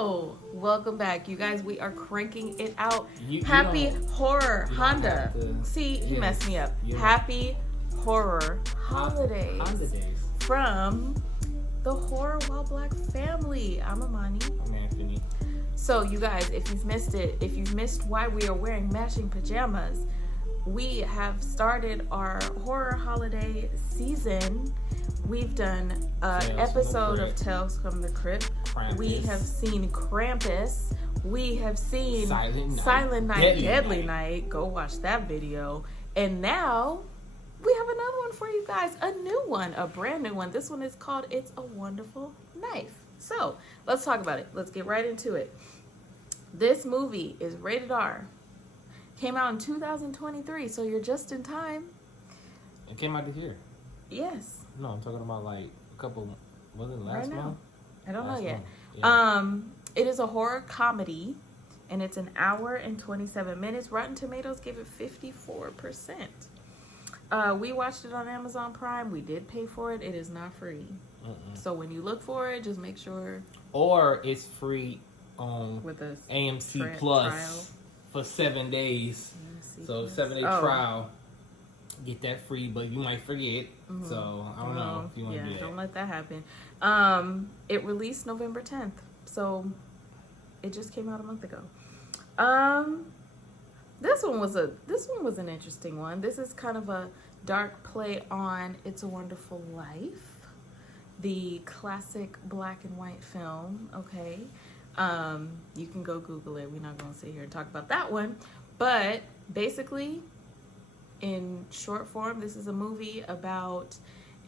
So, welcome back, you guys. We are cranking it out. Happy Horror Honda. See, he messed me up. Happy Horror Holidays from the Horror While Black family. I'm Amani. I'm Anthony. So, you guys, if you've missed it, if you've missed why we are wearing matching pajamas, we have started our horror holiday season. We've done an episode of Tales from the Crypt. Krampus. We have seen Krampus. We have seen Silent Night, Deadly Night. Go watch that video. And now we have another one for you guys. A new one, a brand new one. This one is called It's a Wonderful Knife. So let's talk about it. Let's get right into it. This movie is rated R. Came out in 2023, so you're just in time. It came out this year. Yes. No, I'm talking about like a couple. Was it last month? I don't know yet. Yeah. It is a horror comedy, and it's an hour and 27 minutes. Rotten Tomatoes gave it 54%. We watched it on Amazon Prime. We did pay for it. It is not free. So when you look for it, just make sure. Or it's free on with a AMC Plus trial. For 7 days. So 7-day trial. Get that free, but you might forget. So I don't know if you want to do that. Don't let that happen. It released November 10th, so it just came out a month ago. This one was an interesting one. This is kind of a dark play on It's a Wonderful Life, the classic black and white film. Okay, you can go Google it. We're not going to sit here and talk about that one, but basically, in short form, this is a movie about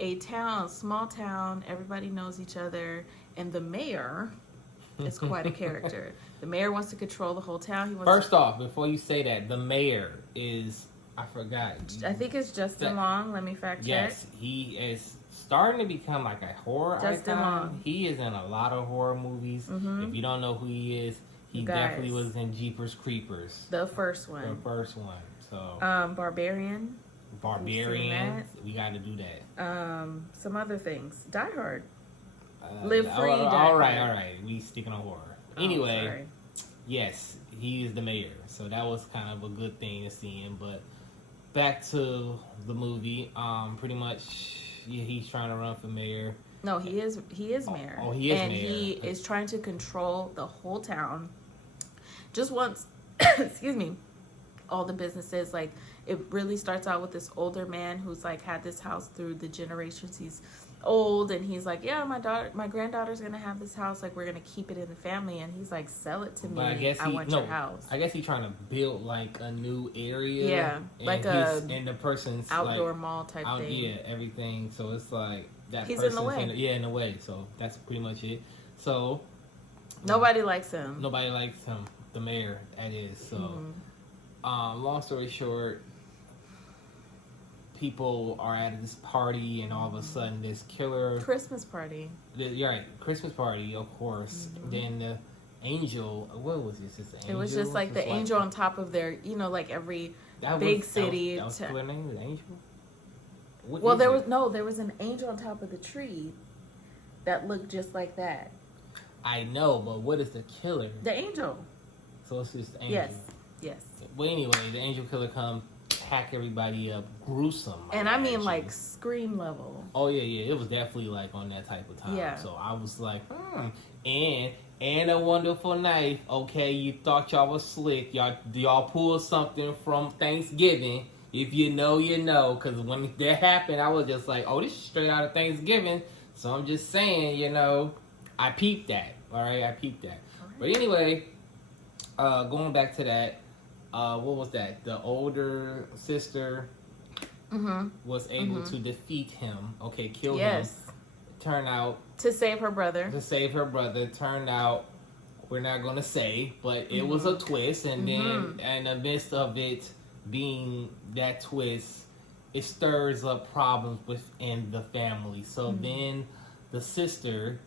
a town, small town. Everybody knows each other, and the mayor is quite a character. The mayor wants to control the whole town. First off, before you say that, the mayor is, I forgot. I think it's Justin Long. Let me fact check. Yes, he is starting to become like a horror Justin icon. Long. He is in a lot of horror movies. If you don't know who he is, he definitely was in Jeepers Creepers. The first one. So Barbarian. We got to do that. Some other things. Die Hard. Live Free. All right. We sticking on horror. Anyway, yes, he is the mayor. So that was kind of a good thing to see him. But back to the movie. Pretty much, he's trying to run for mayor. No, he is mayor. Oh, he is mayor. And he is trying to control the whole town. Just once, excuse me, all the businesses. Like, it really starts out with this older man who's like had this house through the generations. He's old, and he's like, yeah, my granddaughter's gonna have this house. Like, we're gonna keep it in the family. And he's like, sell it to me. I want your house. I guess he's trying to build like a new area. Yeah, like and the person's outdoor like, mall type thing. Yeah, everything. So it's like that. He's in the way. In the way. So that's pretty much it. So nobody likes him. Nobody likes him. The mayor, that is. So, long story short, people are at this party, and all of a sudden, this killer Christmas party. Christmas party, of course. Then the angel. What was this? Just it was just like the angel on top of their, like every big city. That was killer name, the angel. Well, there was an angel on top of the tree that looked just like that. I know, but what is the killer? The angel. So it's just the angel. Yes. Well, anyway, the angel killer comes, hack everybody up, gruesome. And I mean, like, Scream level. Oh, yeah. It was definitely, like, on that type of time. Yeah. So I was like, And a wonderful knife. Okay, you thought y'all was slick. Y'all pulled something from Thanksgiving. If you know, you know. Because when that happened, I was just like, oh, this is straight out of Thanksgiving. So I'm just saying, I peeped that. All right, I peeped that. Right. But anyway, going back to that, what was that? The older sister was able to defeat him. Okay, kill him. Turned out to save her brother. Turned out, we're not going to say, but it was a twist. And then in the midst of it being that twist, it stirs up problems within the family. So then the sister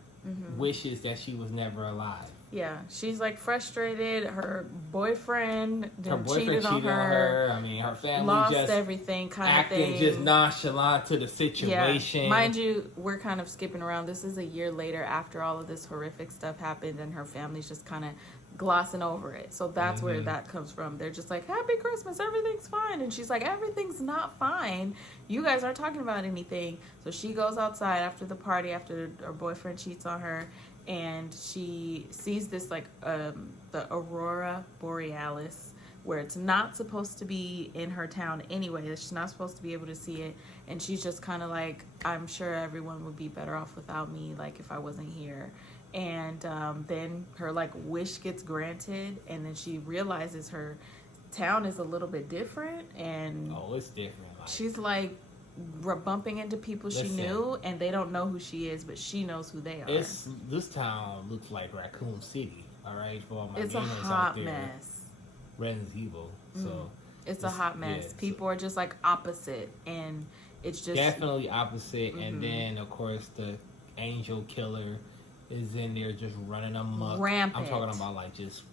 wishes that she was never alive. Yeah, she's like frustrated. Her boyfriend cheated on her. I mean, her family lost just everything, kind acting of thing. just nonchalant to the situation. Yeah. Mind you, we're kind of skipping around. This is a year later after all of this horrific stuff happened, and her family's just kind of glossing over it. So that's where that comes from. They're just like, "Happy Christmas, everything's fine," and she's like, "Everything's not fine. You guys aren't talking about anything." So she goes outside after the party, after her boyfriend cheats on her. And she sees this like the aurora borealis, where it's not supposed to be in her town anyway. She's not supposed to be able to see it, and she's just kind of like, I'm sure everyone would be better off without me, like if I wasn't here. And then her like wish gets granted, and then she realizes her town is a little bit different, and it's different. Like, she's like bumping into people she knew, and they don't know who she is, but she knows who they are. This town looks like Raccoon City. All right, for all my it's a hot mess. Resident Evil. So it's a hot mess. Yeah, people are just like opposite, and it's just definitely opposite. And then of course the angel killer is in there just running amok. Rampant. I'm talking about like just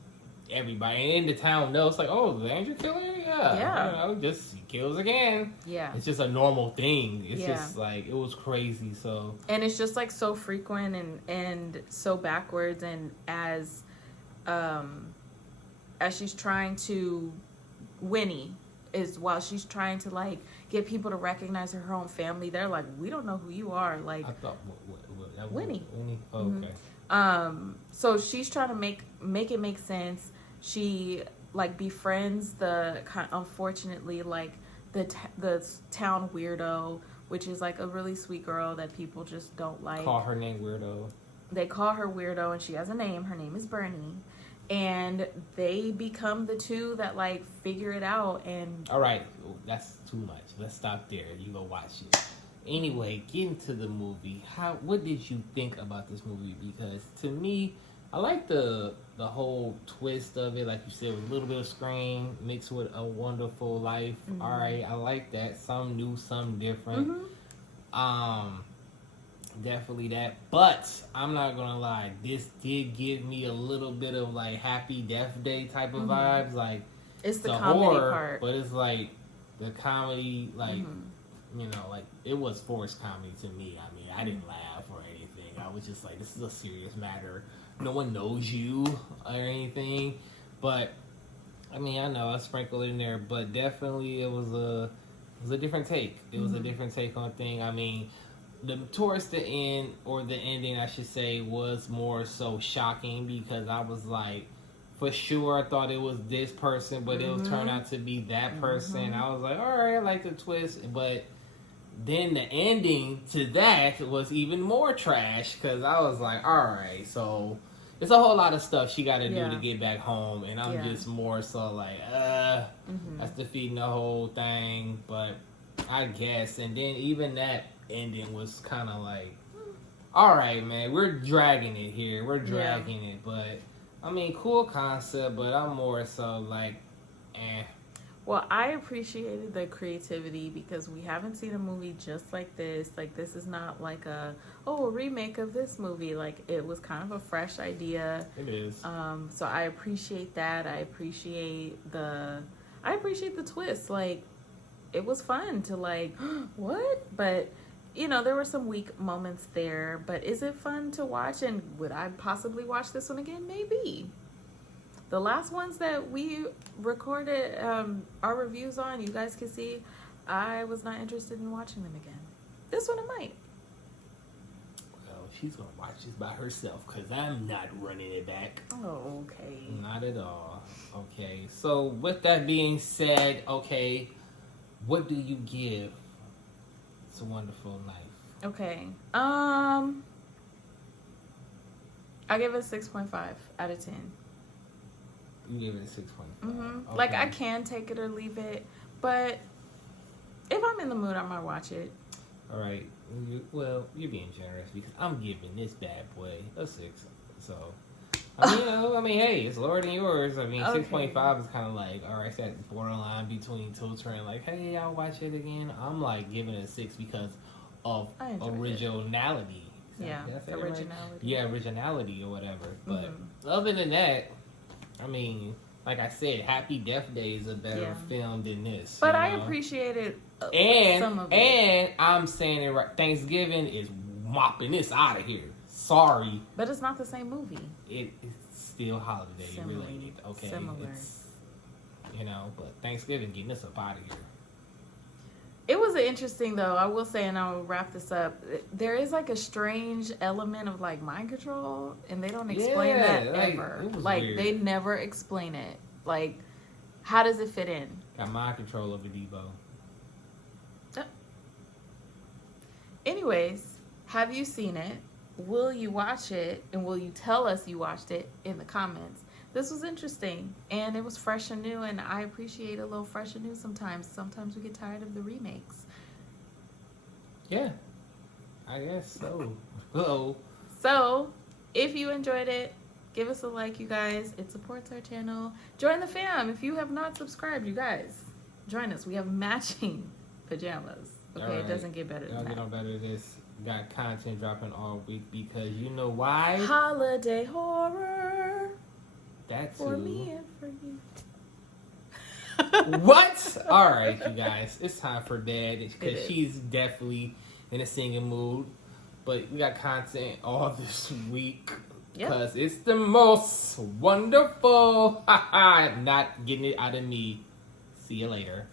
everybody in the town knows, like, oh, the angel killer, yeah, you know, just he kills again. Yeah, it's just a normal thing. It's just like, it was crazy. So, and it's just like so frequent and so backwards. And as she's trying to Winnie is while she's trying to like get people to recognize her own family, they're like, we don't know who you are. Like, I thought that was Winnie. Oh, okay. So she's trying to make it make sense. She like befriends unfortunately like the town weirdo, which is like a really sweet girl that people just don't like. Call her name Weirdo. They call her Weirdo, and she has a name. Her name is Bernie. And they become the two that like figure it out. And all right, that's too much. Let's stop there. You go watch it. Anyway, getting to the movie, what did you think about this movie? Because to me, I like the whole twist of it. Like you said, with a little bit of Scream mixed with A Wonderful Life. Mm-hmm. All right, I like that. Some new, some different. Mm-hmm. Definitely that. But I'm not gonna lie, this did give me a little bit of like Happy Death Day type of vibes. Like, it's the comedy horror part, but it's like the comedy, like. You know, like, it was forced comedy to me. I mean, I didn't laugh or anything. I was just like, this is a serious matter. No one knows you or anything. But, I mean, I know I sprinkled it in there, but definitely it was a different take. It was a different take on thing. I mean, towards the end, or the ending, I should say, was more so shocking, because I was like, for sure, I thought it was this person, but it was turned out to be that person. I was like, all right, I like the twist, but then the ending to that was even more trash, because I was like, all right, so it's a whole lot of stuff she got to do to get back home, and I'm just more so like, that's defeating the whole thing, but I guess. And then even that ending was kind of like, all right, man, we're dragging it here, it, but I mean, cool concept, but I'm more so like, Well, I appreciated the creativity, because we haven't seen a movie just like this. Like, this is not like a remake of this movie. Like, it was kind of a fresh idea. It is. So I appreciate that. I appreciate the twist. Like, it was fun to like, what? But, you know, there were some weak moments there. But is it fun to watch? And would I possibly watch this one again? Maybe. The last ones that we recorded our reviews on, you guys can see, I was not interested in watching them again. This one I might. Well, she's going to watch this by herself, because I'm not running it back. Oh, okay. Not at all. Okay, so with that being said, okay, what do you give It's a Wonderful Life? Okay. I give it a 6.5 out of 10. You gave it a 6.5. Okay. Like, I can take it or leave it, but if I'm in the mood, I might watch it. All right. Well, you're being generous, because I'm giving this bad boy a 6. So, I mean, hey, it's lower than yours. I mean, 6.5 is kind of like, all right, it's that borderline between filtering, like, hey, I'll watch it again. I'm like giving it a 6 because of originality. Yeah, originality. Right? Yeah, originality or whatever. But other than that, I mean, like I said, Happy Death Day is a better film than this. But I appreciated some of it. And I'm saying it right. Thanksgiving is mopping this out of here. Sorry. But it's not the same movie. It's still holiday related. Okay. Similar. It's, but Thanksgiving getting us up out of here. It was interesting, though, I will say, and I'll wrap this up. There is like a strange element of like mind control, and they don't explain that ever. Like weird. They never explain it. Like, how does it fit in? Got mind control over Debo. Anyways, have you seen it? Will you watch it? And will you tell us you watched it in the comments? This was interesting, and it was fresh and new, and I appreciate a little fresh and new sometimes. Sometimes we get tired of the remakes. Yeah, I guess so. Uh-oh. So, if you enjoyed it, give us a like, you guys. It supports our channel. Join the fam. If you have not subscribed, you guys, join us. We have matching pajamas. Okay, right. It doesn't get better than that. Y'all get on better than this. Got content dropping all week because you know why? Holiday horror. That's for me and for you. What? All right, you guys. It's time for Dad because she's definitely in a singing mood. But we got content all this week because it's the most wonderful. Not getting it out of me. See you later.